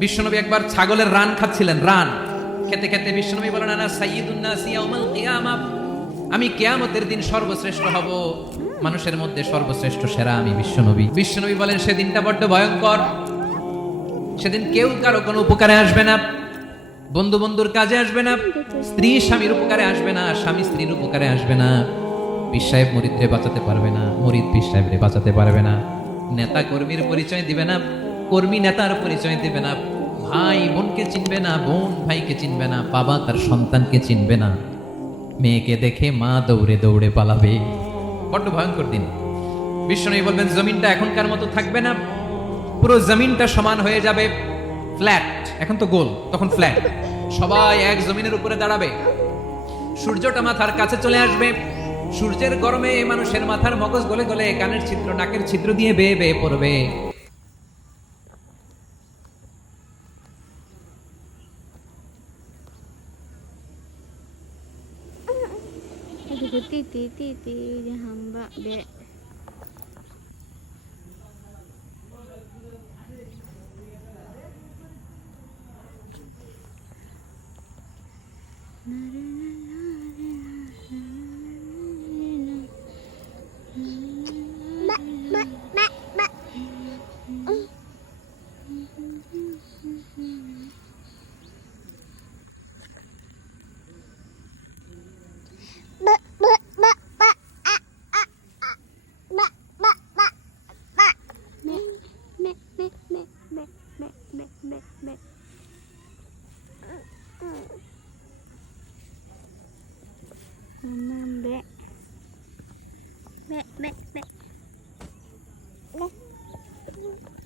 বিশ্বনবী একবার ছাগলের রান খাচ্ছিলেন, রান খেতে খেতে বিশ্বনবী বলেন, আনা সাইয়্যিদুন নাসি ইয়াউমাল কিয়ামা, আমি কিয়ামতের দিন সর্বশ্রেষ্ঠ হব, মানুষের মধ্যে সর্বশ্রেষ্ঠ সেরা আমি বিশ্বনবী। বিশ্বনবী বলেন সেদিনটা বড্ড ভয়ঙ্কর, সেদিন কেউ কারো কোনো উপকারে আসবে না, বন্ধু বন্ধুর কাজে আসবে না, স্ত্রী স্বামীর উপকারে আসবে না, স্বামী স্ত্রীর উপকারে আসবে না, পীর সাহেব মুরিদরে বাঁচাতে পারবে না, মুরিদ পীর সাহেবরে বাঁচাতে পারবে না, নেতা কর্মীর পরিচয় দিবে না, কর্মী নেতার পরিচয় দিবে না, ভাই বোনকে চিনবে না, বোন ভাইকে চিনবে না, বাবা তার সন্তানকে চিনবে না, মেয়েকে দেখে মা দৌড়ে দৌড়ে পালাবে। বড্ড ভয়ঙ্কর দিন। বিশ্বনবী বলবেন জমিনটা এখনকার মতো থাকবে না, পুরো জমিনটা সমান হয়ে যাবে, ফ্ল্যাট, এখন তো গোল, তখন ফ্ল্যাট, সবাই এক জমিনের উপরে দাঁড়াবে, সূর্যটা মাথার কাছে চলে আসবে, সূর্যের গরমে মানুষের মাথার মগজ গলে গলে কানের ছিদ্র নাকের ছিদ্র দিয়ে বেয়ে বেয়ে পড়বে। Aduh, titi hamba be. Nare